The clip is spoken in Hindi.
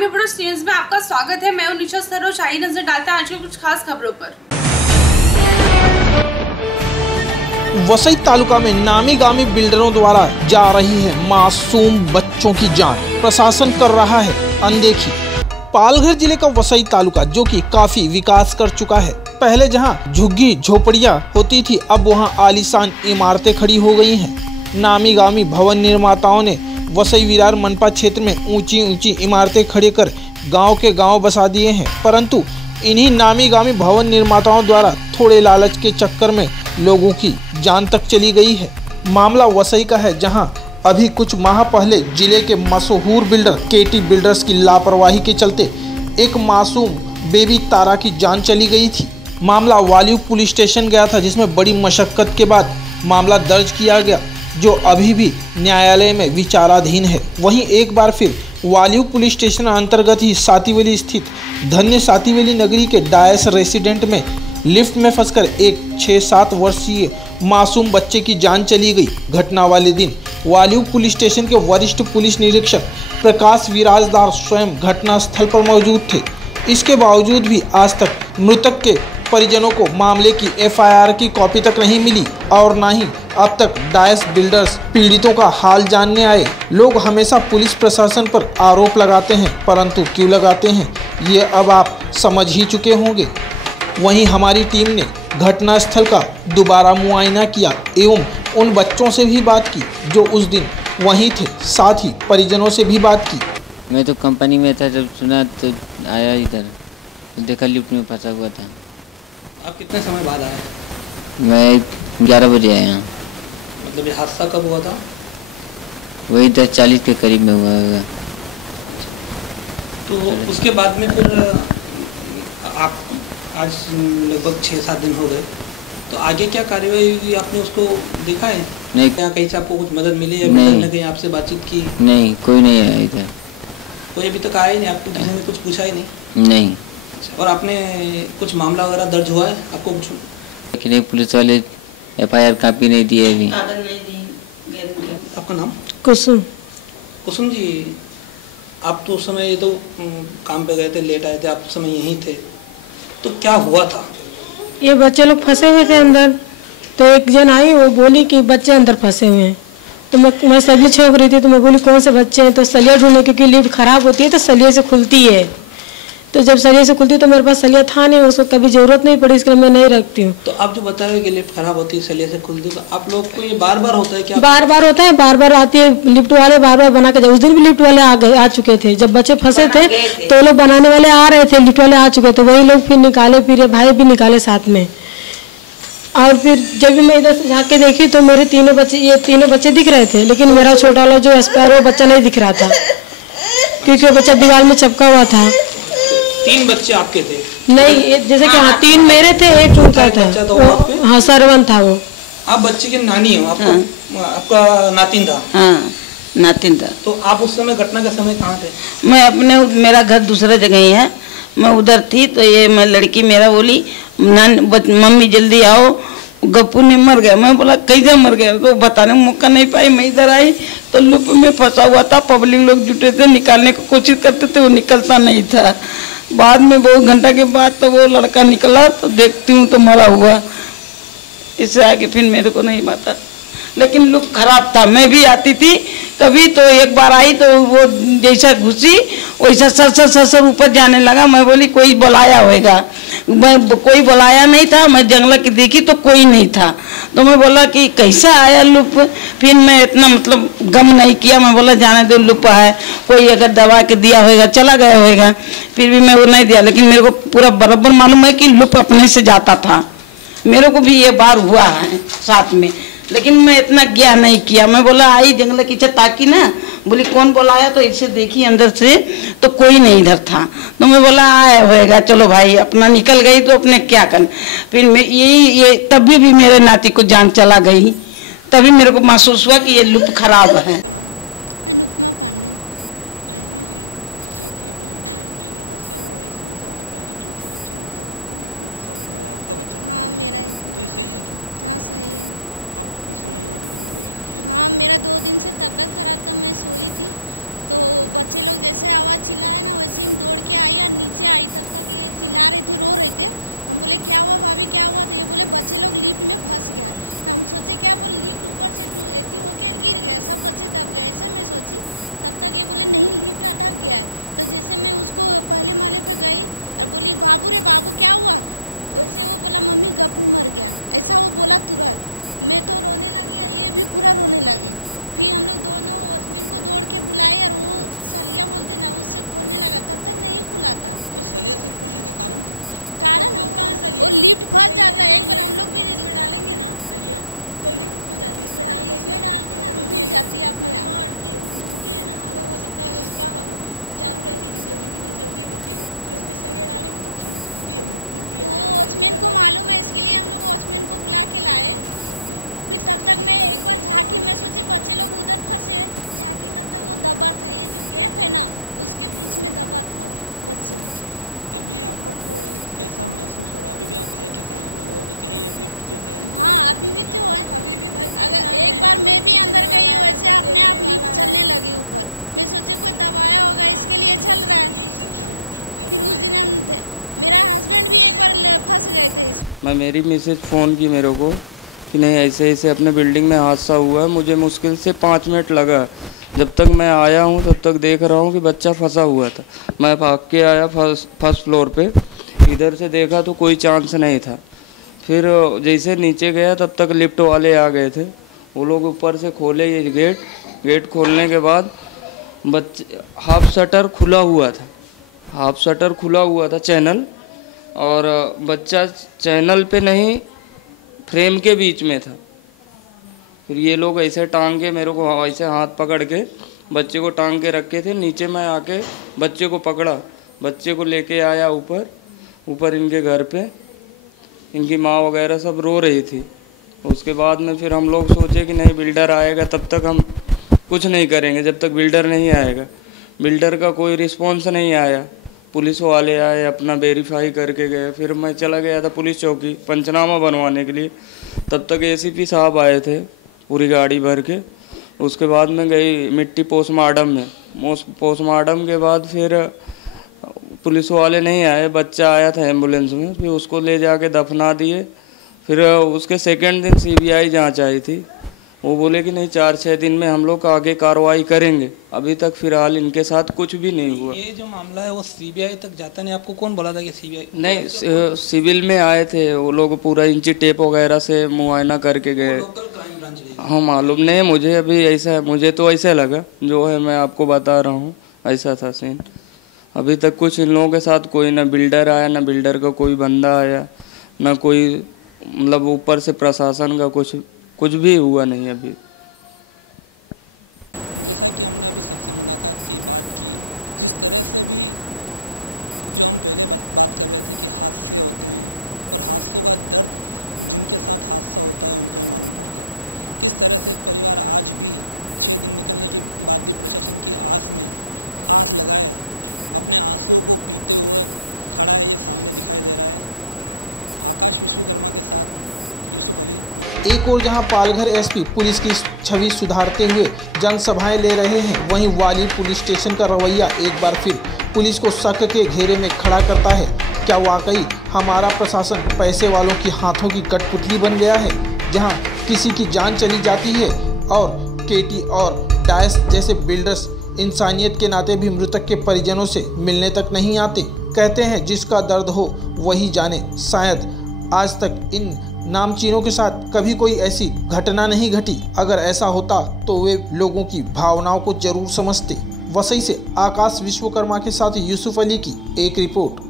आर्मी ब्रश न्यूज में आपका स्वागत है। मैं हूं निशा सरोज। आई नजर डालते हैं आज की कुछ खास खबरों पर। वसई तालुका में नामी गामी बिल्डरों द्वारा जा रही है मासूम बच्चों की जान, प्रशासन कर रहा है अनदेखी। पालघर जिले का वसई तालुका जो कि काफी विकास कर चुका है। पहले जहां झुग्गी झोपड़ियां होती थी, अब वहां आलीशान इमारतें खड़ी हो गई हैं। नामी गामी भवन निर्माताओं ने वसई विरार मनपा क्षेत्र में ऊंची ऊंची इमारतें खड़ी कर गांव के गांव बसा दिए हैं, परंतु इन्हीं नामी गामी भवन निर्माताओं द्वारा थोड़े लालच के चक्कर में लोगों की जान तक चली गई है। मामला वसई का है, जहां अभी कुछ माह पहले जिले के मशहूर बिल्डर केटी बिल्डर्स की लापरवाही के चलते एक मासूम बेबी तारा की जान चली गई थी। मामला वालियू पुलिस स्टेशन गया था, जिसमें बड़ी मशक्कत के बाद मामला दर्ज किया गया, जो अभी भी न्यायालय में विचाराधीन है। वहीं एक बार फिर वालियू पुलिस स्टेशन अंतर्गत ही सातीवेली स्थित धन्य सातीवेली नगरी के डायस रेसिडेंट में लिफ्ट में फंसकर एक 6-7 वर्षीय मासूम बच्चे की जान चली गई। घटना वाले दिन वालियू पुलिस स्टेशन के वरिष्ठ पुलिस निरीक्षक प्रकाश विराजदार स्वयं घटनास्थल पर मौजूद थे। इसके बावजूद भी आज तक मृतक के परिजनों को मामले की FIR की कॉपी तक नहीं मिली और न ही अब तक डायस बिल्डर्स पीड़ितों का हाल जानने आए। लोग हमेशा पुलिस प्रशासन पर आरोप लगाते हैं, परंतु क्यों लगाते हैं ये अब आप समझ ही चुके होंगे। वहीं हमारी टीम ने घटनास्थल का दोबारा मुआयना किया एवं उन बच्चों से भी बात की जो उस दिन वहीं थे, साथ ही परिजनों से भी बात की। मैं तो कंपनी में था, जब सुना तो आया इधर, तो देखा लिफ्ट में फंसा हुआ था। आप कितने समय बाद आए? मैं 11 बजे आया। मतलब ये हादसा कब हुआ था? वही 10:40 के करीब में हुआ होगा। तो उसके बाद में फिर आप आज लगभग 6-7 दिन हो गए, तो आगे क्या कार्यवाही हुई? आपने उसको देखा है? नहीं। क्या कहीं से आपको कुछ मदद मिली या नहीं। ने कहीं आपसे बातचीत की? नहीं, कोई नहीं आया इधर। कोई अभी तक आया ही नहीं? आपको किसी ने कुछ पूछा ही नहीं? नहीं। और आपने कुछ मामला वगैरह दर्ज हुआ है आपको कुछ? लेकिन एक पुलिस वाले FIR कॉपी नहीं दिए अभी। आपका नाम? कुसुम। कुसुम जी, आप तो उस समय ये तो काम पे गए थे, लेट आए थे, आप उस समय यहीं थे, तो क्या हुआ था? ये बच्चे लोग फंसे हुए थे अंदर, तो एक जन आई, वो बोली कि बच्चे अंदर फंसे हुए हैं। तो मैं सलिए छोड़ रही थी, तो मैं बोली कौन से बच्चे हैं? तो सलिया ढूंढने, क्योंकि लिफ्ट खराब होती है तो सलिए से खुलती है। तो जब सलिए से खुलती है तो मेरे पास सलिया था नहीं, उसको कभी जरूरत नहीं पड़ी, इसके लिए मैं नहीं रखती हूँ। तो आप जो बता रहे हो कि लिफ्ट खराब होती है, सलिए से खुलती है, तो आप लोग को ये बार बार होता है क्या? बार बार होता है, बार बार आती है लिफ्ट वाले, बार बार बना के। उस दिन भी लिफ्ट वाले आ चुके थे, जब बच्चे फंसे थे तो लोग बनाने वाले आ रहे थे, लिफ्ट वाले आ चुके थे, वही लोग फिर निकाले, फिर भाई भी निकाले साथ में। और फिर जब भी मैं इधर से झाँक के देखी तो मेरे ये तीनों बच्चे दिख रहे थे, लेकिन मेरा छोटा वाला जो एस्पायर वो बच्चा नहीं दिख रहा था, क्योंकि वो बच्चा दीवार में चिपका हुआ था। 3 बच्चे आपके थे? नहीं, जैसे कि हाँ 3 मेरे थे, एक उनका था। हाँ, सरवन था वो। आप बच्चे की नानी हो? आपका नातिन था? हाँ, नातिन था। तो आप उस समय घटना के समय कहाँ थे? मैं मेरा घर दूसरा जगह ही है, मैं उधर थी। तो ये मैं लड़की मेरा बोली मम्मी जल्दी आओ, गप्पू ने मर गया। मैं बोला कैसे मर गया? तो बताने मौका नहीं पाई। मैं इधर आई तो लूप में फंसा हुआ था, पब्लिक लोग जुटे थे, निकालने की कोशिश करते थे, वो निकलता नहीं था। बाद में 2 घंटा के बाद तो वो लड़का निकला, तो देखती हूँ तो मरा हुआ। इससे आगे फिर मेरे को नहीं पता, लेकिन लुक खराब था। मैं भी आती थी कभी, तो एक बार आई तो वो जैसा घुसी वैसा सर ऊपर जाने लगा। मैं बोली कोई बुलाया होगा, कोई बुलाया नहीं था। मैं जंगला की देखी तो कोई नहीं था, तो मैं बोला कि कैसा आया लुप। फिर मैं इतना मतलब गम नहीं किया, मैं बोला जाने दो, लुप है, कोई अगर दवा के दिया होगा चला गया होगा। फिर भी मैं वो नहीं दिया, लेकिन मेरे को पूरा बराबर मालूम है कि लुप अपने से जाता था। मेरे को भी ये बार हुआ है साथ में, लेकिन मैं इतना ज्ञान नहीं किया। मैं बोला आई जंगल की छत ताकि ना, बोली कौन बोलाया? तो इसे देखी अंदर से तो कोई नहीं इधर था, तो मैं बोला आया होएगा, चलो भाई अपना निकल गई तो अपने क्या कर। फिर मैं ये तभी भी मेरे नाती को जान चला गई, तभी मेरे को महसूस हुआ कि ये लुप खराब है। मेरी मिसेज फ़ोन की मेरे को कि नहीं ऐसे ऐसे अपने बिल्डिंग में हादसा हुआ है। मुझे मुश्किल से 5 मिनट लगा, जब तक मैं आया हूँ तब तक देख रहा हूँ कि बच्चा फंसा हुआ था। मैं भाग के आया फर्स्ट फ्लोर पे, इधर से देखा तो कोई चांस नहीं था। फिर जैसे नीचे गया तब तक लिफ्ट वाले आ गए थे, वो लोग ऊपर से खोले ये गेट खोलने के बाद हाफ शटर खुला हुआ था चैनल, और बच्चा चैनल पे नहीं फ्रेम के बीच में था। फिर ये लोग ऐसे टांग के मेरे को ऐसे हाथ पकड़ के बच्चे को टांग के रखे थे। नीचे मैं आके बच्चे को पकड़ा, बच्चे को लेके आया ऊपर इनके घर पे। इनकी माँ वगैरह सब रो रही थी। उसके बाद में फिर हम लोग सोचे कि नहीं बिल्डर आएगा तब तक हम कुछ नहीं करेंगे, जब तक बिल्डर नहीं आएगा। बिल्डर का कोई रिस्पॉन्स नहीं आया। पुलिस वाले आए, अपना वेरीफाई करके गए। फिर मैं चला गया था पुलिस चौकी पंचनामा बनवाने के लिए, तब तक एसीपी साहब आए थे पूरी गाड़ी भर के। उसके बाद में गई मिट्टी पोस्टमार्टम में। पोस्टमार्टम के बाद फिर पुलिस वाले नहीं आए, बच्चा आया था एम्बुलेंस में, फिर उसको ले जाके दफना दिए। फिर उसके सेकंड दिन सीबीआई जांच आई थी, वो बोले कि नहीं 4-6 दिन में हम लोग आगे कार्रवाई करेंगे। अभी तक फिलहाल इनके साथ कुछ भी नहीं हुआ। ये जो मामला है वो सीबीआई तक जाता नहीं, आपको कौन बोला था कि सीबीआई? नहीं, सिविल में आए थे वो लोग, पूरा इंची टेप वगैरह से मुआयना करके गए। Local crime branch? हाँ, मालूम नहीं मुझे, अभी ऐसा मुझे तो ऐसे लगा, जो है मैं आपको बता रहा हूँ, ऐसा था सीन। अभी तक कुछ इन लोगों के साथ कोई, ना बिल्डर आया, ना बिल्डर का कोई बंदा आया, ना कोई मतलब ऊपर से प्रशासन का कुछ भी हुआ नहीं अभी। एक और जहां पालघर एसपी पुलिस की छवि सुधारते हुए जनसभाएं ले रहे हैं, वहीं वाली पुलिस स्टेशन का रवैया एक बार फिर पुलिस को शक के घेरे में खड़ा करता है। क्या वाकई हमारा प्रशासन पैसे वालों की हाथों की कठपुतली बन गया है, जहां किसी की जान चली जाती है और केटी और डायस जैसे बिल्डर्स इंसानियत के नाते भी मृतक के परिजनों से मिलने तक नहीं आते? कहते हैं जिसका दर्द हो वही जाने। शायद आज तक इन नामचीनों के साथ कभी कोई ऐसी घटना नहीं घटी। अगर ऐसा होता तो वे लोगों की भावनाओं को जरूर समझते। वसई से आकाश विश्वकर्मा के साथ यूसुफ अली की एक रिपोर्ट।